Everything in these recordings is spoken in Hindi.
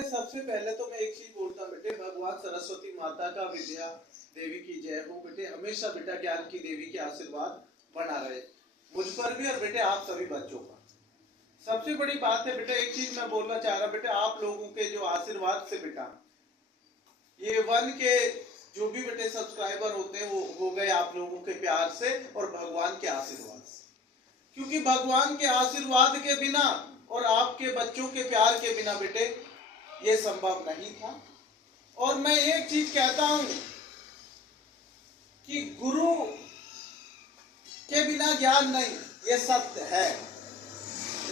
बेटे सबसे पहले तो मैं एक चीज बोलता हूँ बेटे, भगवान सरस्वती माता का विद्या देवी की जय हो बेटे। हमेशा बेटा ज्ञान की देवी के आशीर्वाद बना रहे मुझ पर भी और बेटे आप सभी बच्चों पर। सबसे बड़ी बात है बेटा, एक चीज मैं बोलना चाह रहा बेटे, आप लोगों के जो आशीर्वाद से बेटा ये वन के जो भी बेटे सब्सक्राइबर होते हैं वो हो गए आप लोगों के प्यार से और भगवान के आशीर्वाद से। क्योंकि भगवान के आशीर्वाद के बिना और आपके बच्चों के प्यार के बिना बेटे ये संभव नहीं था। और मैं एक चीज कहता हूं कि गुरु के बिना ज्ञान नहीं, ये सत्य है।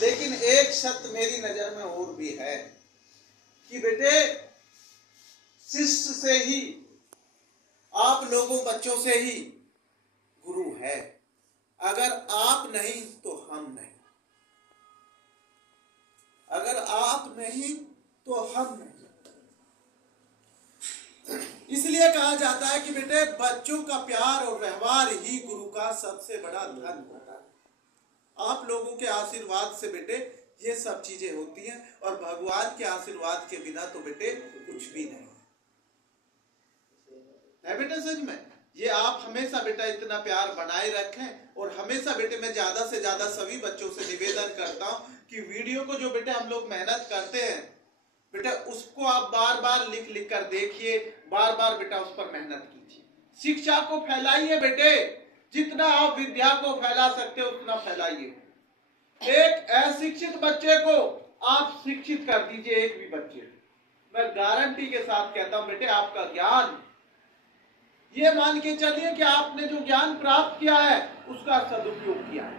लेकिन एक सत्य मेरी नजर में और भी है कि बेटे शिष्य से ही, आप लोगों बच्चों से ही गुरु है। अगर आप नहीं तो हम नहीं, अगर आप नहीं तो हम नहीं। इसलिए कहा जाता है कि बेटे बच्चों का प्यार और व्यवहार ही गुरु का सबसे बड़ा धन होता है। आप लोगों के आशीर्वाद से बेटे ये सब चीजें होती हैं और भगवान के आशीर्वाद के बिना तो बेटे कुछ भी नहीं है बेटा। सच में ये आप हमेशा बेटा इतना प्यार बनाए रखें। और हमेशा बेटे मैं ज्यादा से ज्यादा सभी बच्चों से निवेदन करता हूं कि वीडियो को जो बेटे हम लोग मेहनत करते हैं बेटा उसको आप बार बार लिख लिख कर देखिए, बार बार बेटा उस पर मेहनत कीजिए। शिक्षा को फैलाइए बेटे, जितना आप विद्या को फैला सकते हो उतना फैलाइए। एक अशिक्षित बच्चे को आप शिक्षित कर दीजिए, एक भी बच्चे, मैं गारंटी के साथ कहता हूं बेटे आपका ज्ञान, ये मान के चलिए कि आपने जो ज्ञान प्राप्त किया है उसका सदुपयोग किया है।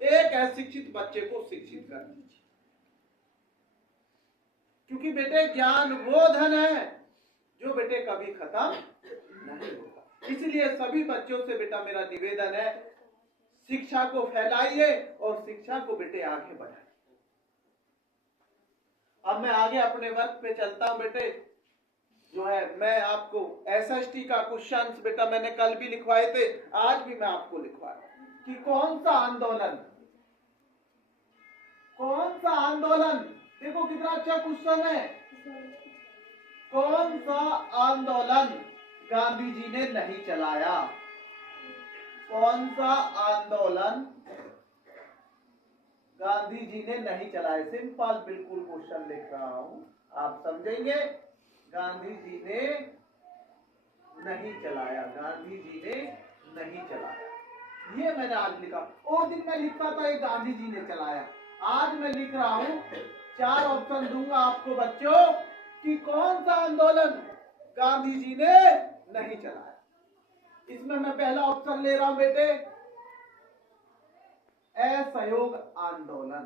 एक अशिक्षित बच्चे को शिक्षित कर दीजिए, क्योंकि बेटे ज्ञान वो धन है जो बेटे कभी खत्म नहीं होता। इसलिए सभी बच्चों से बेटा मेरा निवेदन है, शिक्षा को फैलाइए और शिक्षा को बेटे आगे बढ़ाइए। अब मैं आगे अपने वर्क पे चलता हूं बेटे। जो है मैं आपको एसएसटी का क्वेश्चन बेटा मैंने कल भी लिखवाए थे, आज भी मैं आपको लिखवाया कि कौन सा आंदोलन, कौन सा आंदोलन, देखो कितना अच्छा क्वेश्चन है, कौन सा आंदोलन गांधी जी ने नहीं चलाया? कौन सा आंदोलन गांधी जी ने नहीं चलाया? सिंपल बिल्कुल क्वेश्चन लिख रहा हूं, आप समझेंगे। गांधी जी ने नहीं चलाया, गांधी जी ने नहीं चलाया, ये मैंने आज लिखा। और दिन मैं लिखता था ये गांधी जी ने चलाया, आज मैं लिख रहा हूं। 4 ऑप्शन दूंगा आपको बच्चों कि कौन सा आंदोलन गांधी जी ने नहीं चलाया। इसमें मैं पहला ऑप्शन ले रहा हूं बेटे, असहयोग आंदोलन।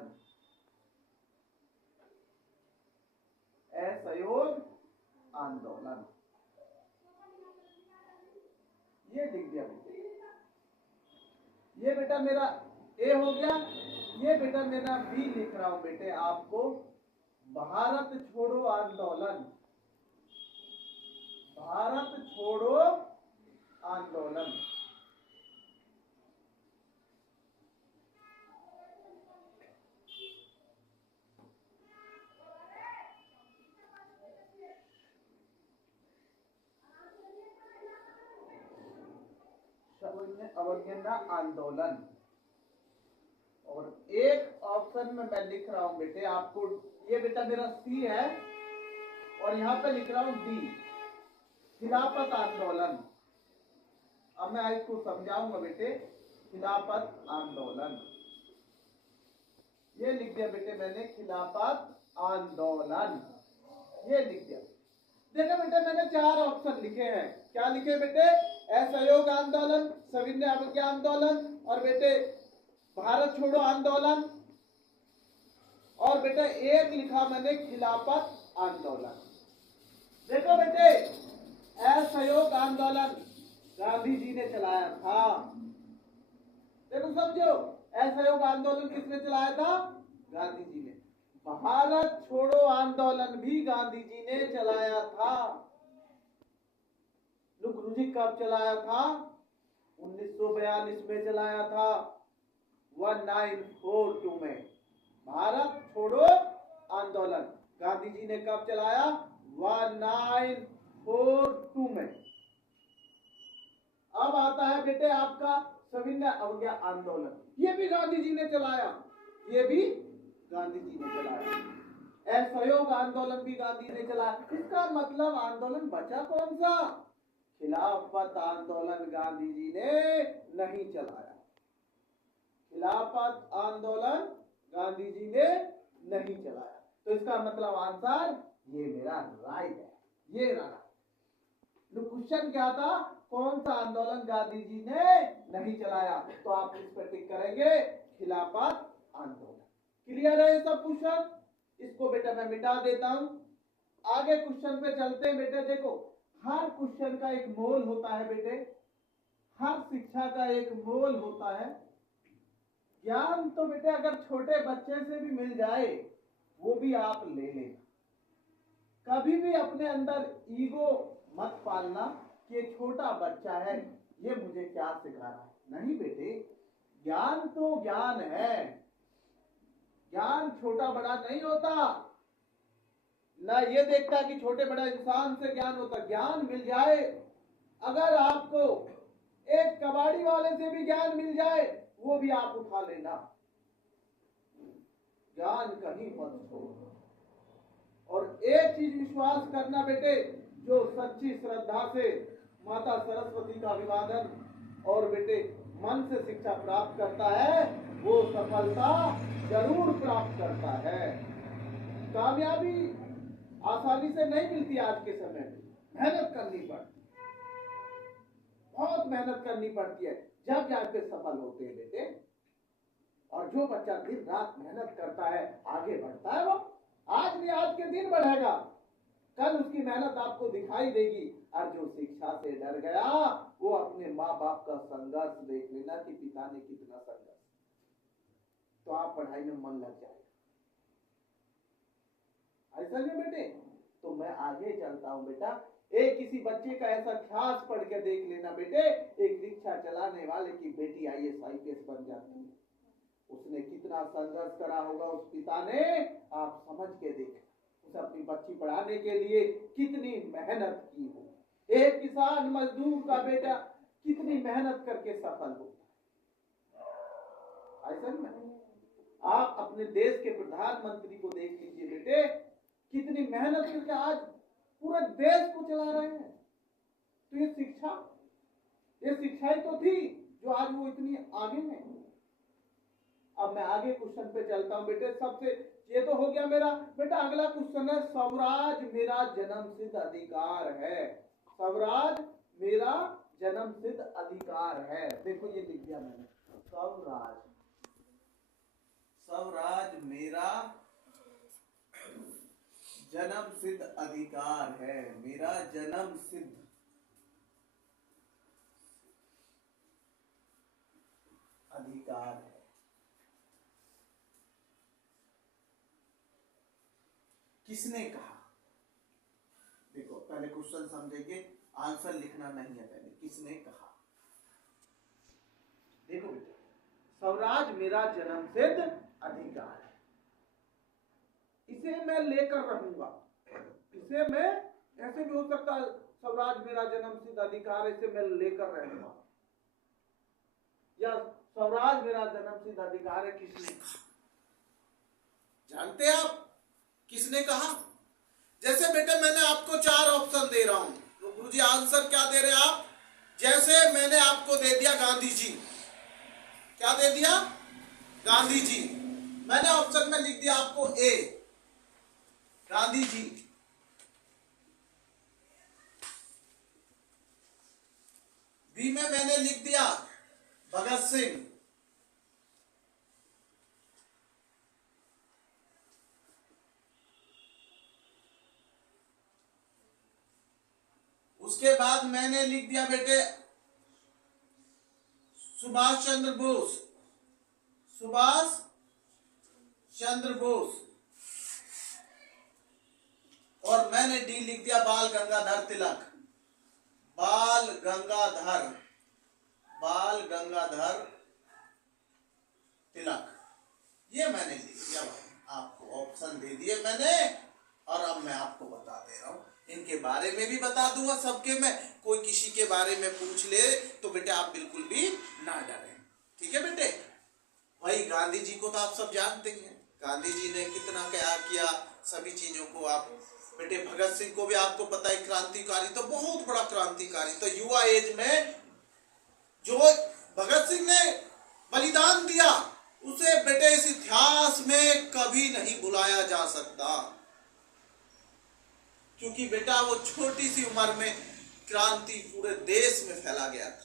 असहयोग आंदोलन, ये लिख दिया बेटे। ये बेटा मेरा ए हो गया। ये बेटा मेरा बी लिख रहा हूं बेटे आपको, भारत छोड़ो आंदोलन। भारत छोड़ो आंदोलन, अवज्ञा आंदोलन। और एक ऑप्शन में मैं लिख रहा हूं बेटे आपको, ये बेटा मेरा सी है और यहां पे लिख रहा हूं डी, खिलाफत आंदोलन। अब मैं इसको समझाऊंगा बेटे, खिलाफत आंदोलन, ये लिख दिया बेटे मैंने, खिलाफत आंदोलन, ये लिख दिया। देखो बेटे मैंने 4 ऑप्शन लिखे हैं। क्या लिखे बेटे? असहयोग आंदोलन, सविनय अवज्ञा आंदोलन, और बेटे भारत छोड़ो आंदोलन, और बेटे एक लिखा मैंने खिलाफत आंदोलन। देखो बेटे असहयोग आंदोलन गांधी जी ने चलाया था। देखो समझो, असहयोग आंदोलन किसने चलाया था? गांधी जी ने। भारत छोड़ो आंदोलन भी गांधी जी ने चलाया था। गुरु जी कब चलाया था? 1942 में चलाया था, 1942 में भारत छोड़ो आंदोलन। गांधी जी ने कब चलाया? 1942 में। अब आता है बेटे आपका सविनय अवज्ञा आंदोलन, ये भी गांधी जी ने चलाया, ये भी गांधी जी ने चलाया। असहयोग आंदोलन भी गांधी ने चलाया। इसका मतलब आंदोलन बचा कौन सा? खिलाफत आंदोलन गांधी जी ने नहीं चलाया। खिलाफत आंदोलन गांधी जी ने नहीं चलाया। तो इसका मतलब आंसर ये मेरा राइट है, ये रहा। क्वेश्चन क्या था? कौन सा आंदोलन गांधी जी ने नहीं चलाया? तो आप इस पर टिक करेंगे, खिलाफत आंदोलन। क्लियर है ये सब क्वेश्चन? इसको बेटा मैं मिटा देता हूं। आगे क्वेश्चन पे चलते हैं बेटे। देखो, हर क्वेश्चन का एक मोल होता है बेटे, हर शिक्षा का एक मोल होता है। ज्ञान तो बेटे अगर छोटे बच्चे से भी मिल जाए वो भी आप ले लेना। कभी भी अपने अंदर ईगो मत पालना कि छोटा बच्चा है, ये मुझे क्या सिखा रहा है। नहीं बेटे, ज्ञान तो ज्ञान है, ज्ञान छोटा बड़ा नहीं होता। ना ये देखता कि छोटे बड़ा इंसान से ज्ञान होता। ज्ञान मिल जाए, अगर आपको एक कबाड़ी वाले से भी ज्ञान मिल जाए वो भी आप उठा लेना। ज्ञान कहीं मत छोड़ो। और एक चीज विश्वास करना बेटे, जो सच्ची श्रद्धा से माता सरस्वती का अभिवादन और बेटे मन से शिक्षा प्राप्त करता है वो सफलता जरूर प्राप्त करता है। कामयाबी आसानी से नहीं मिलती आज के समय में, मेहनत करनी पड़ती है, बहुत मेहनत करनी पड़ती है, जब जाके सफल होते हैं बेटे। और जो बच्चा दिन रात मेहनत करता है आगे बढ़ता है। वो आज भी आज के दिन बढ़ेगा, कल उसकी मेहनत आपको दिखाई देगी। और जो शिक्षा से डर गया वो अपने माँ बाप का संघर्ष देख लेना कि पिता ने कितना संघर्ष, तो आप पढ़ाई में मन लग जाएगा। ऐसा नहीं बेटे? तो मैं आगे चलता हूं बेटा। एक किसी बच्चे का ऐसा ख्यास पढ़ के देख लेना बेटे, एक रिक्शा चलाने वाले की बेटी IAS IPS बन जाती है। उसने कितना संघर्ष करा होगा उस पिता ने, आप समझ के देख। उसे अपनी बच्ची पढ़ाने के लिए कितनी मेहनत की हो। एक किसान मजदूर का बेटा कितनी मेहनत करके सफल होता है। ऐसा नहीं? आप अपने देश के प्रधानमंत्री को देख लीजिए बेटे, कितनी मेहनत करके आज पूरे देश को चला रहे हैं। तो ये शिक्षा ही तो थी जो आज वो इतनी आगे है। अब मैं आगे क्वेश्चन पे चलता हूं बेटे। सबसे ये तो हो गया मेरा बेटा। अगला क्वेश्चन है, स्वराज मेरा जन्मसिद्ध अधिकार है। स्वराज मेरा जन्मसिद्ध अधिकार है। देखो ये लिख दिया मैंने, स्वराज, स्वराज मेरा जन्मसिद्ध अधिकार है, मेरा जन्मसिद्ध अधिकार है। किसने कहा? देखो पहले क्वेश्चन समझेंगे, आंसर लिखना नहीं है पहले। किसने कहा? देखो बेटा, स्वराज मेरा जन्मसिद्ध अधिकार है, इसे मैं लेकर रहूंगा। इसे मैं, ऐसे भी हो सकता है स्वराज मेरा जन्मसिद्ध अधिकार, इसे मैं लेकर रहूंगा, या स्वराज मेरा जन्मसिद्ध अधिकार है। किसने कहा? जानते हैं आप किसने कहा? जैसे बेटे मैंने आपको 4 ऑप्शन दे रहा हूं, तो गुरुजी आंसर क्या दे रहे हैं आप? जैसे मैंने आपको दे दिया गांधी जी, क्या दे दिया? गांधी जी। मैंने ऑप्शन में लिख दिया आपको A, गांधी जी। बी में मैंने लिख दिया भगत सिंह। उसके बाद मैंने लिख दिया बेटे सुभाष चंद्र बोस, सुभाष चंद्र बोस। और मैंने डी लिख दिया बाल गंगाधर तिलक, बाल गंगाधर, बाल गंगाधर तिलक। ये मैंने लिख दिया, आपको ऑप्शन दे दिए मैंने। बारे में भी बता दूंगा सबके में। कोई किसी के बारे में पूछ ले तो बेटे आप बिल्कुल भी ना डरें, ठीक है बेटे। भाई गांधी जी को तो आप सब जानते हैं, गांधी जी ने कितना क्या किया, सभी चीजों को आप बेटे। भगत सिंह को भी आपको पता है, क्रांतिकारी, तो बहुत बड़ा क्रांतिकारी। तो युवा एज में जो भगत सिंह ने बलिदान दिया उसे बेटे इस इतिहास में कभी नहीं भुलाया जा सकता, क्योंकि बेटा वो छोटी सी उम्र में क्रांति पूरे देश में फैला गया था।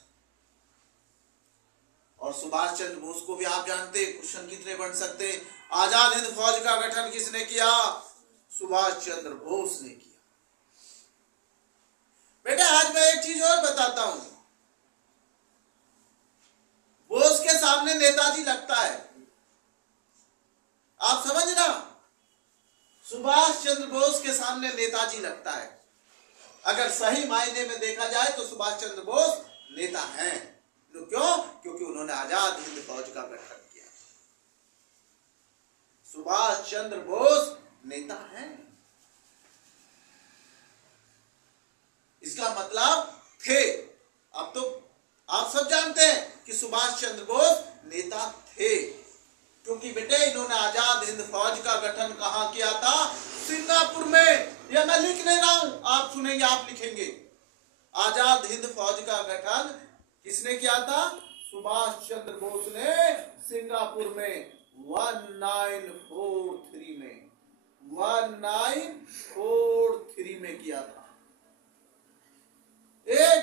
और सुभाष चंद्र बोस को भी आप जानते हैं, क्वेश्चन कितने बन सकते हैं। आजाद हिंद फौज का गठन किसने किया? सुभाष चंद्र बोस ने किया। बेटा आज मैं एक चीज और बताता हूं, बोस के सामने नेताजी लगता है, आप समझना, सुभाष चंद्र बोस के सामने नेताजी लगता है। अगर सही मायने में देखा जाए तो सुभाष चंद्र बोस नेता हैं। तो क्यों? क्योंकि उन्होंने आजाद हिंद फौज का गठन किया। सुभाष चंद्र बोस नेता हैं, इसका मतलब थे। अब तो आप सब जानते हैं कि सुभाष चंद्र बोस नेता थे, क्योंकि बेटे इन्होंने आजाद हिंद फौज का गठन कहां किया था? सिंगापुर में। यह मैं लिख ले रहा हूं, आप सुनेंगे, आप लिखेंगे। आजाद हिंद फौज का गठन किसने किया था? सुभाष चंद्र बोस ने सिंगापुर में 1943 में किया था। एक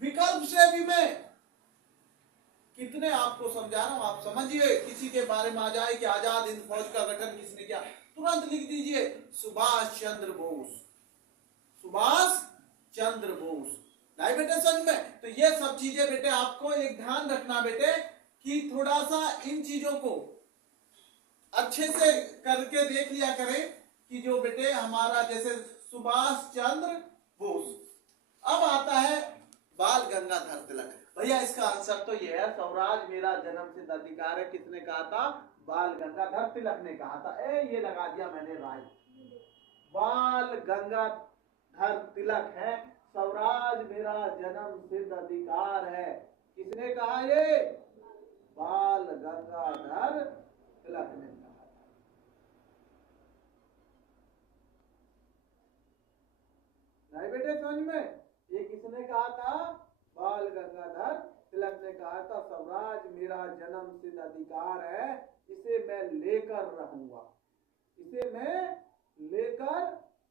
विकल्प से भी मैं कितने आपको समझा रहा हूं, आप समझिए। किसी के बारे में आ जाए कि आजाद हिंद फौज का गठन किसने किया, तुरंत लिख दीजिए सुभाष चंद्र बोस, सुभाष चंद्र बोस। नहीं बेटे समझ में? तो ये सब चीजें बेटे आपको एक ध्यान रखना बेटे, कि थोड़ा सा इन चीजों को अच्छे से करके देख लिया करें, कि जो बेटे हमारा जैसे सुभाष चंद्र बोस। अब आता है बाल गंगाधर तिलक। भैया इसका आंसर तो ये है, स्वराज मेरा जन्मसिद्ध अधिकार है, किसने कहा था? बाल गंगाधर तिलक ने कहा था। ये लगा दिया मैंने राइट, बाल गंगाधर तिलक है, स्वराज मेरा जन्मसिद्ध अधिकार है। किसने कहा ये? बाल गंगाधर तिलक ने कहा। नहीं बेटे समझ में? ये किसने कहा था? बाल गंगाधर तिलक ने कहा था, स्वराज मेरा जन्मसिद्ध अधिकार है, इसे मैं लेकर रहूंगा, इसे मैं लेकर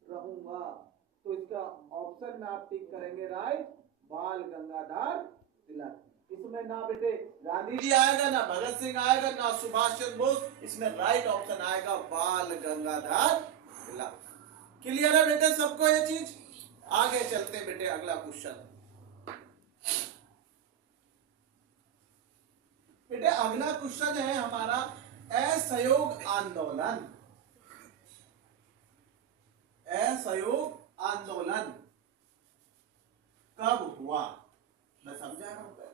रहूंगा। तो इसका ऑप्शन में आप टिक करेंगे राइट, बाल गंगाधर तिलक। इसमें ना बेटे गांधी जी आएगा, ना भगत सिंह आएगा, ना सुभाष चंद्र बोस, इसमें राइट ऑप्शन आएगा बाल गंगाधर तिलक। क्लियर है बेटे सबको ये चीज? आगे चलते हैं बेटे, अगला क्वेश्चन। बेटे अगला क्वेश्चन है हमारा, असहयोग आंदोलन। असहयोग आंदोलन कब हुआ? मैं समझा रहा हूं पहले।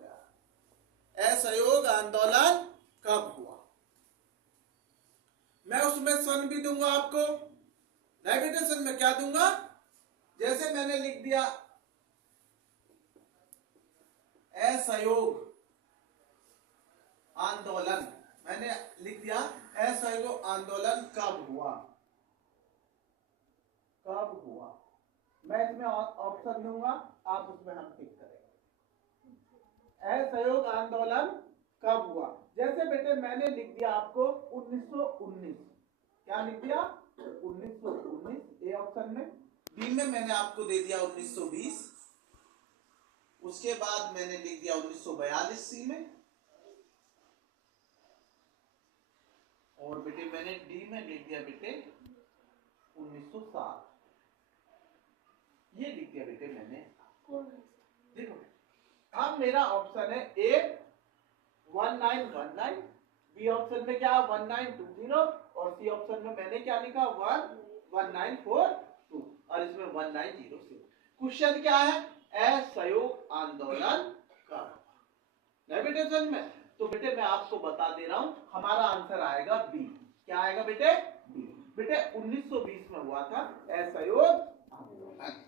असहयोग आंदोलन कब हुआ? मैं उसमें सन भी दूंगा आपको। नहीं बेटे सन में क्या दूंगा? जैसे मैंने लिख दिया असहयोग आंदोलन, मैंने लिख दिया असहयोग आंदोलन कब हुआ, कब हुआ। मैं इसमें ऑप्शन दूंगा, आप उसमें हम टिक करेंगे। असहयोग आंदोलन कब हुआ? जैसे बेटे मैंने लिख दिया आपको 1919। क्या लिख दिया? 1919 ए ऑप्शन में। बी में मैंने आपको दे दिया 1920। उसके बाद मैंने लिख दिया 1942 सी में। और बेटे मैंने डी में लिख दिया बेटे 1907। ये लिख दिया बेटे मैंने। देखो अब मेरा ऑप्शन है ए 1919, बी ऑप्शन में क्या 1920 और सी ऑप्शन में मैंने क्या लिखा 1942 और इसमें 1906। क्वेश्चन क्या है? असहयोग आंदोलन कब? नहीं बेटे समझ में? तो बेटे मैं आपको बता दे रहा हूं, हमारा आंसर आएगा बी। क्या आएगा बेटे? बी। बेटे 1920 में हुआ था असहयोग आंदोलन।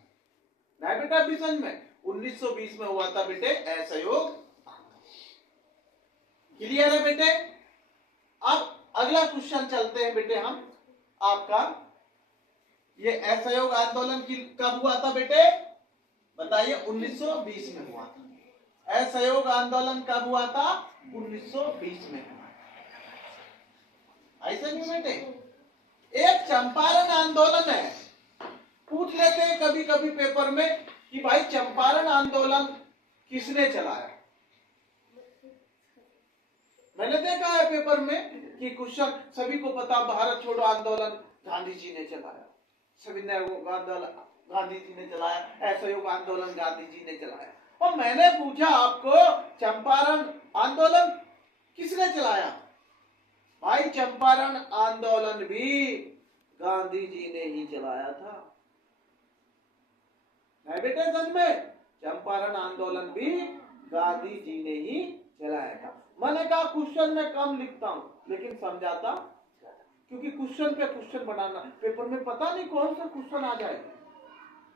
बेटा अभी समझ में? 1920 में हुआ था बेटे असहयोग। क्लियर है बेटे? अब अगला क्वेश्चन चलते हैं बेटे हम आपका। ये असहयोग आंदोलन कब हुआ था बेटे? बताइए। 1920 में हुआ था। असहयोग आंदोलन कब हुआ था? 1920 में। ऐसे नहीं बेटे? एक चंपारण आंदोलन है। पूछ लेते हैं कभी कभी पेपर में कि भाई चंपारण आंदोलन किसने चलाया? मैंने देखा है पेपर में कि क्वेश्चन सभी को पता, भारत छोड़ो आंदोलन गांधी जी ने चलाया, सभी ने गांधी जी ने चलाया, असहयोग आंदोलन गांधी जी ने चलाया। और मैंने पूछा आपको चंपारण आंदोलन किसने चलाया? भाई चंपारण आंदोलन भी गांधी जी ने ही चलाया था। है बेटे समझ में? चंपारण आंदोलन भी गांधी जी ने ही चलाया था। मैंने कहा क्वेश्चन में कम लिखता हूं लेकिन समझाता, क्योंकि क्वेश्चन पे क्वेश्चन बनाना पेपर में पता नहीं कौन सा क्वेश्चन आ जाए,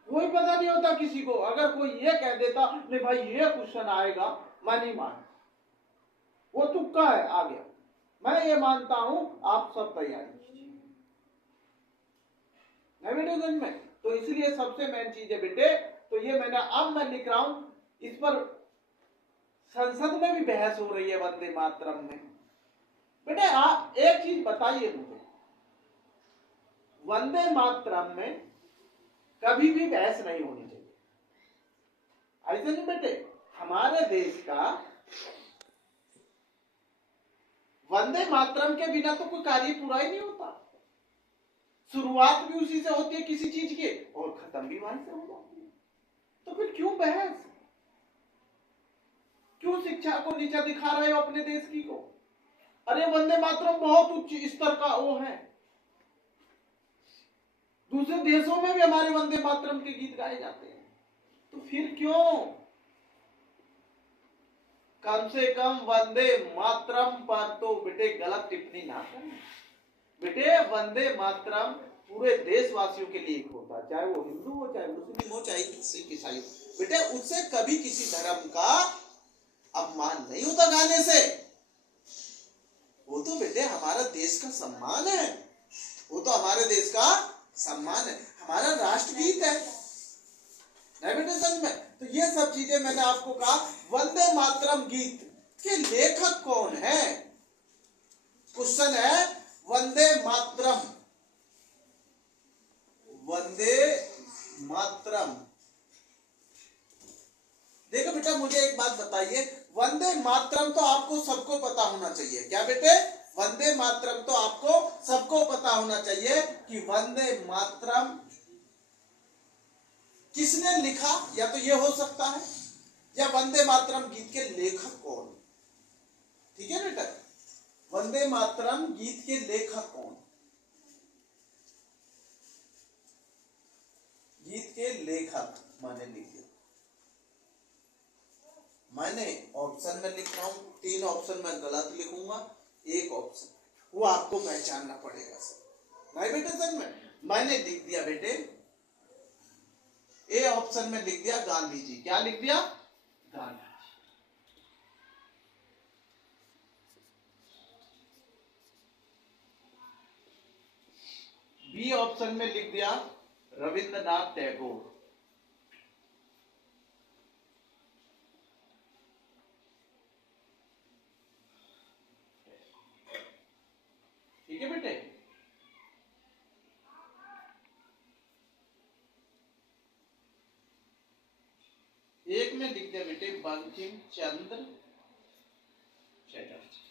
कोई पता नहीं होता किसी को। अगर कोई ये कह देता नहीं भाई ये क्वेश्चन आएगा, मैं नहीं मान, वो तुक्का है, आ गया। मैं ये मानता हूं आप सब तैयारी कीजिए बेटे में। तो इसलिए सबसे मेन चीज है बेटे, तो ये मैंने अब मैं लिख रहा हूं, इस पर संसद में भी बहस हो रही है वंदे मातरम में। बेटे आप एक चीज बताइए मुझे, वंदे मातरम में कभी भी बहस नहीं होनी चाहिए, ऐसे नहीं बेटे? हमारे देश का वंदे मातरम के बिना तो कोई कार्य पूरा ही नहीं होता। शुरुआत भी उसी से होती है किसी चीज की और खत्म भी वहीं से हो जाती है। तो फिर क्यों बहस? क्यों शिक्षा को नीचा दिखा रहे हो अपने देश की को? अरे वंदे मातरम बहुत उच्च स्तर का वो है, दूसरे देशों में भी हमारे वंदे मातरम के गीत गाए जाते हैं, तो फिर क्यों? कम से कम वंदे मातरम पर तो बेटे गलत टिप्पणी ना करें। बेटे वंदे मातरम पूरे देशवासियों के लिए होता, चाहे वो हिंदू हो, चाहे मुस्लिम हो, चाहे सिख ईसाई हो। बेटे उससे कभी किसी धर्म का अपमान नहीं होता गाने से। वो तो बेटे हमारा देश का सम्मान है, वो तो हमारे देश का सम्मान है, हमारा राष्ट्रगीत है नहीं बेटे समझ में? तो ये सब चीजें मैंने आपको कहा। वंदे मातरम गीत के लेखक कौन है? क्वेश्चन है वंदे मातरम, वंदे मातरम। देखो बेटा मुझे एक बात बताइए, वंदे मातरम तो आपको सबको पता होना चाहिए। क्या बेटे? वंदे मातरम तो आपको सबको पता होना चाहिए कि वंदे मातरम किसने लिखा, या तो ये हो सकता है, या वंदे मातरम गीत के लेखक कौन? ठीक है बेटा, वंदे मातरम गीत के लेखक कौन? गीत के लेखक मैंने लिख दिया, मैंने ऑप्शन में लिख रहा हूं, 3 ऑप्शन में गलत लिखूंगा, एक ऑप्शन वो आपको पहचानना पड़ेगा सर। नहीं बेटे सर मैंने लिख दिया बेटे, ए ऑप्शन में लिख दिया गांधी जी। क्या लिख दिया? गांधी जी। बी ऑप्शन में लिख दिया रविंद्रनाथ टैगोर। ठीक है बेटे? एक में लिख दिया बेटे बंकिम चंद्र चटर्जी।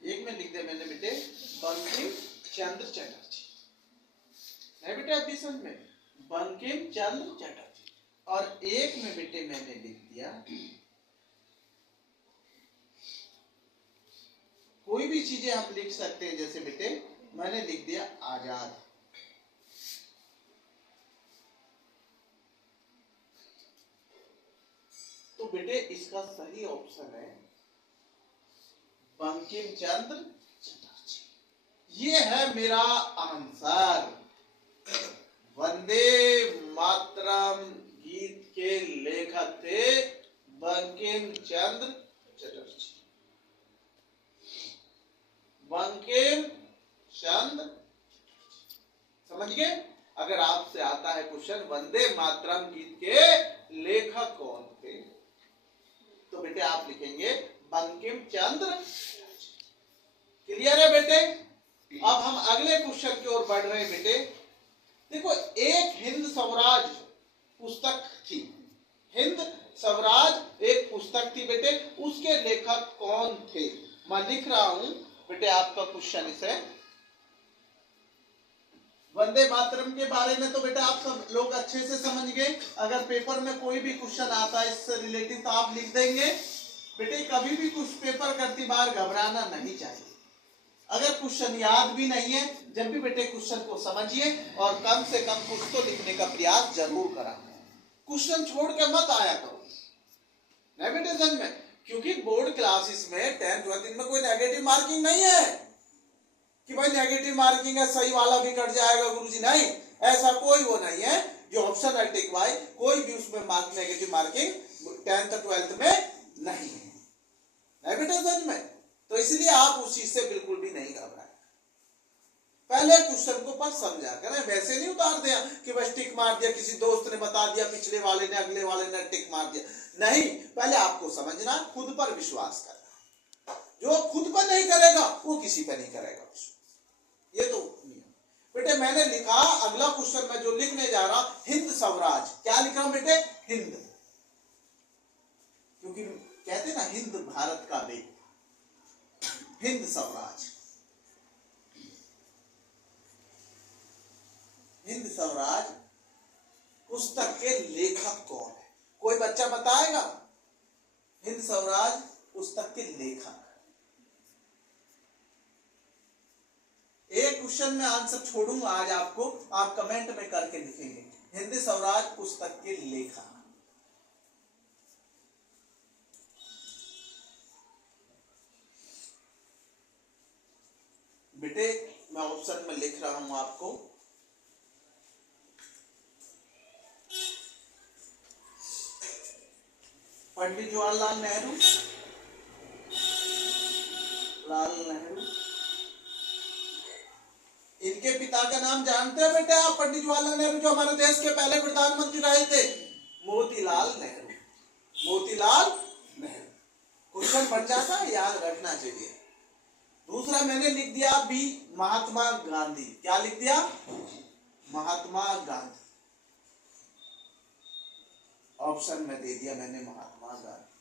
एक में लिख दिया मैंने बेटे बंकिम चंद्र चटर्जी। है बेटे अभी समझ में? बंकिम चंद्र चटर्जी। और एक में बेटे मैंने लिख दिया, कोई भी चीजें हम लिख सकते हैं, जैसे बेटे मैंने लिख दिया आजाद। तो बेटे इसका सही ऑप्शन है बंकिम चंद्र चटर्जी। ये है मेरा आंसर। वंदे मातरम गीत के लेखक थे बंकिम चंद्र चटर्जी। बंकिम चंद्र, समझ गए? अगर आपसे आता है क्वेश्चन वंदे मातरम गीत के लेखक कौन थे, तो बेटे आप लिखेंगे बंकिम चंद्र। क्लियर है बेटे? अब हम अगले क्वेश्चन की ओर बढ़ रहे हैं बेटे। देखो, एक हिंद स्वराज पुस्तक थी, हिंद स्वराज एक पुस्तक थी बेटे, उसके लेखक कौन थे? मैं लिख रहा हूं बेटे आपका क्वेश्चन इसे। वंदे मातरम के बारे में तो बेटा आप सब लोग अच्छे से समझ गए। अगर पेपर में कोई भी क्वेश्चन आता है इससे रिलेटेड तो आप लिख देंगे बेटे। कभी भी कुछ पेपर करती बार घबराना नहीं चाहिए। अगर क्वेश्चन याद भी नहीं है, जब भी बेटे क्वेश्चन को समझिए और कम से कम कुछ तो लिखने का प्रयास जरूर करा। क्वेश्चन छोड़ के मत आया करो, नहीं बेटे समझ में, क्योंकि बोर्ड क्लासेस में 10th 12th में कोई नेगेटिव मार्किंग नहीं है कि भाई नेगेटिव मार्किंग है सही वाला भी कट जाएगा गुरुजी, नहीं, ऐसा कोई वो नहीं है जो ऑप्शन है टिक वाई, कोई भी उसमें mark negative marking 10th 12th में नहीं है बेटा समझ में। तो इसलिए आप उस चीज से बिल्कुल भी नहीं घबराए। पहले क्वेश्चन को पर समझा कर, वैसे नहीं उतार दिया कि बस टिक मार दिया, किसी दोस्त ने बता दिया, पिछले वाले ने अगले वाले ने टिक मार दिया, नहीं। पहले आपको समझना, खुद पर विश्वास करना। जो खुद पर नहीं करेगा वो किसी पर नहीं करेगा। ये तो बेटे मैंने लिखा, अगला क्वेश्चन में जो लिखने जा रहा हिंद स्वराज, क्या लिख रहा हूं बेटे? हिंद, क्योंकि कहते ना हिंद भारत का बेट, हिंद स्वराज। हिंद स्वराज पुस्तक के लेखक कौन है? कोई बच्चा बताएगा? हिंद स्वराज पुस्तक के लेखक। एक क्वेश्चन में आंसर छोड़ूंगा आज आपको, आप कमेंट में करके लिखेंगे हिंद स्वराज पुस्तक के लेखक। बेटे मैं ऑप्शन में लिख रहा हूं आपको, पंडित जवाहरलाल नेहरू, लाल नेहरू। इनके पिता का नाम जानते हैं बेटे आप? पंडित जवाहरलाल नेहरू जो हमारे देश के पहले प्रधानमंत्री रहे थे, मोतीलाल नेहरू, मोतीलाल नेहरू। क्वेश्चन बन जाता है, याद रखना चाहिए। दूसरा मैंने लिख दिया बी, महात्मा गांधी। क्या लिख दिया? महात्मा गांधी। ऑप्शन में दे दिया मैंने महात्मा गांधी।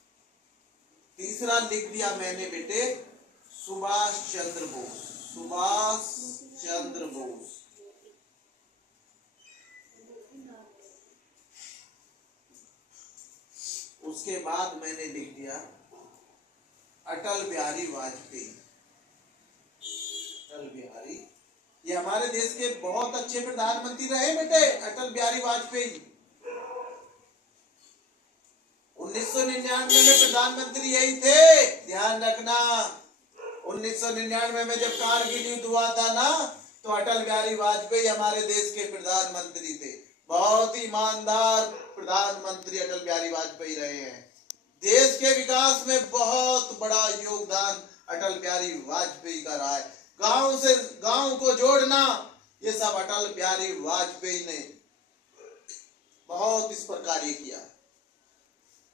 तीसरा लिख दिया मैंने बेटे सुभाष चंद्र बोस, सुभाष चंद्र बोस। उसके बाद मैंने लिख दिया अटल बिहारी वाजपेयी, अटल बिहारी। ये हमारे देश के बहुत अच्छे प्रधानमंत्री रहे बेटे अटल बिहारी वाजपेयी। 1999 में प्रधानमंत्री यही थे, ध्यान रखना। 1999 में जब कारगिल युद्ध हुआ था ना, तो अटल बिहारी वाजपेयी हमारे देश के प्रधानमंत्री थे। बहुत ही ईमानदार प्रधानमंत्री अटल बिहारी वाजपेयी रहे हैं। देश के विकास में बहुत बड़ा योगदान अटल बिहारी वाजपेयी का रहा है। गांव से गांव को जोड़ना, ये सब अटल बिहारी वाजपेयी ने बहुत इस पर कार्य किया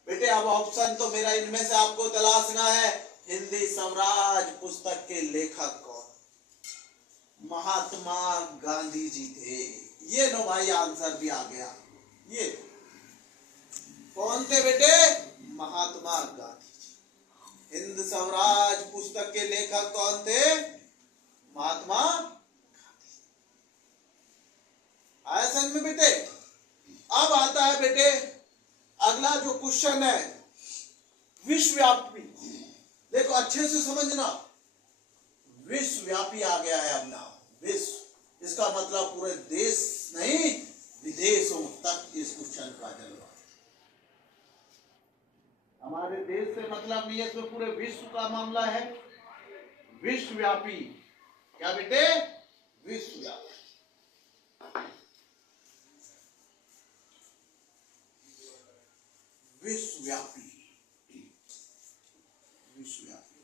बेटे। अब ऑप्शन तो मेरा इनमें से आपको तलाशना है, हिंदी स्वराज पुस्तक के लेखक कौन? महात्मा गांधी जी थे। ये लो भाई आंसर भी आ गया। ये कौन थे बेटे? महात्मा गांधी जी। हिंद स्वराज पुस्तक के लेखक कौन थे? महात्मा गांधी। आया समझ में बेटे? अब आता है बेटे अगला जो क्वेश्चन है विश्वव्यापी। देखो अच्छे से समझना, विश्वव्यापी आ गया है अपना विश्व। इसका मतलब पूरे देश नहीं, विदेशों तक इस क्वेश्चन का जलवा। हमारे देश से मतलब नहीं है, इसमें पूरे विश्व का मामला है। विश्वव्यापी क्या बेटे? विश्वव्यापी। विश्वव्यापी, विश्वव्यापी।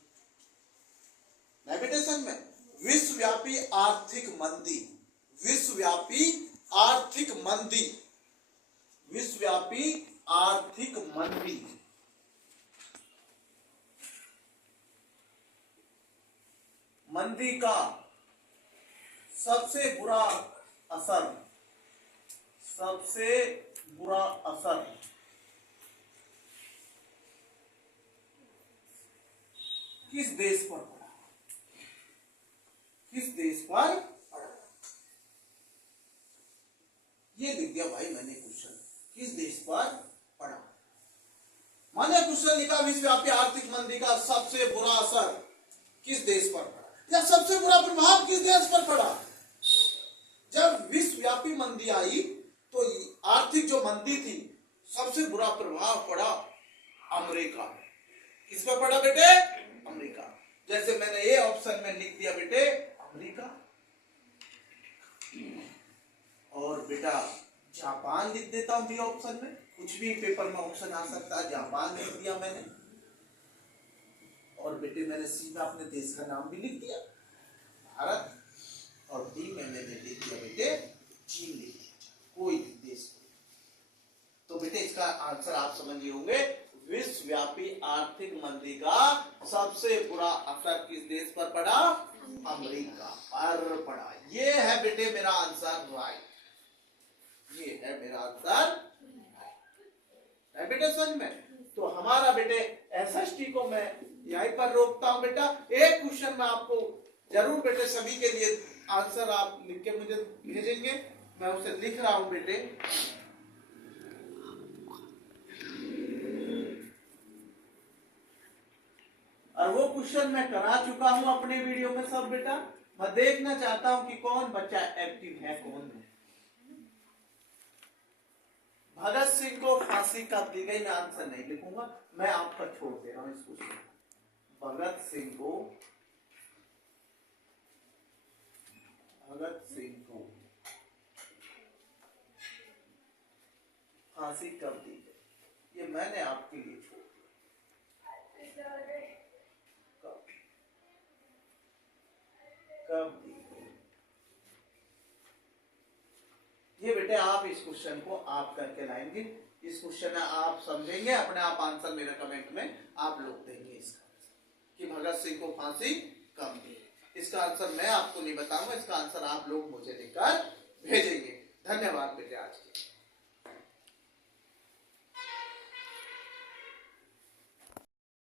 नहीं बेटे संग में, विश्वव्यापी आर्थिक मंदी, विश्वव्यापी आर्थिक मंदी, विश्वव्यापी आर्थिक मंदी। मंदी का सबसे बुरा असर, सबसे बुरा असर किस देश पर पड़ा? किस देश पर पड़ा? ये लिख दिया भाई मैंने क्वेश्चन, किस देश पर पड़ा। मैंने क्वेश्चन लिखा विश्वव्यापी आर्थिक मंदी का सबसे बुरा असर किस देश पर पड़ा, या सबसे बुरा प्रभाव किस देश पर पड़ा। जब विश्वव्यापी मंदी आई तो आर्थिक जो मंदी थी, सबसे बुरा प्रभाव पड़ा अमेरिका में। किस पर पड़ा बेटे? अमेरिका। जैसे मैंने ये ऑप्शन में लिख दिया बेटे अमेरिका, और बेटा जापान लिख देता हूं बी ऑप्शन में, कुछ भी पेपर में ऑप्शन आ सकता है, जापान लिख दिया मैंने। और बेटे मैंने सी में अपने देश का नाम भी लिख दिया भारत, और डी में मैंने लिख दिया बेटे चीन लिख दिया, कोई भी देश। तो बेटे इसका आंसर आप समझ गए होंगे, विश्वव्यापी आर्थिक मंदी का सबसे बुरा असर किस देश पर पड़ा? अमेरिका पर पड़ा। ये है बेटे मेरा आंसर राइट, ये है मेरा आंसर है बेटे समझ में। तो हमारा बेटे एसएसटी को मैं यहीं पर रोकता हूं बेटा। एक क्वेश्चन में आपको जरूर बेटे सभी के लिए आंसर आप लिख के मुझे भेजेंगे, मैं उसे लिख रहा हूं बेटे। और वो क्वेश्चन मैं करा चुका हूं अपने वीडियो में सब बेटा। मैं देखना चाहता हूं कि कौन बच्चा एक्टिव है कौन नहीं। भगत सिंह को फांसी कब दी गई? मैं आंसर नहीं लिखूंगा, मैं आप पर छोड़ दे रहा हूं इस क्वेश्चन। भगत सिंह को फांसी कब दी गई, ये मैंने आपके लिए छोड़ दिया। कब दी गई, ये बेटे आप इस क्वेश्चन को आप करके लाएंगे। इस क्वेश्चन में आप समझेंगे, अपने आप आंसर मेरे कमेंट में आप लोग देंगे इसका कि भगत सिंह को फांसी कब दी। इसका आंसर मैं आपको नहीं बताऊंगा, इसका आंसर आप लोग मुझे देकर भेजेंगे। धन्यवाद बेटे आज।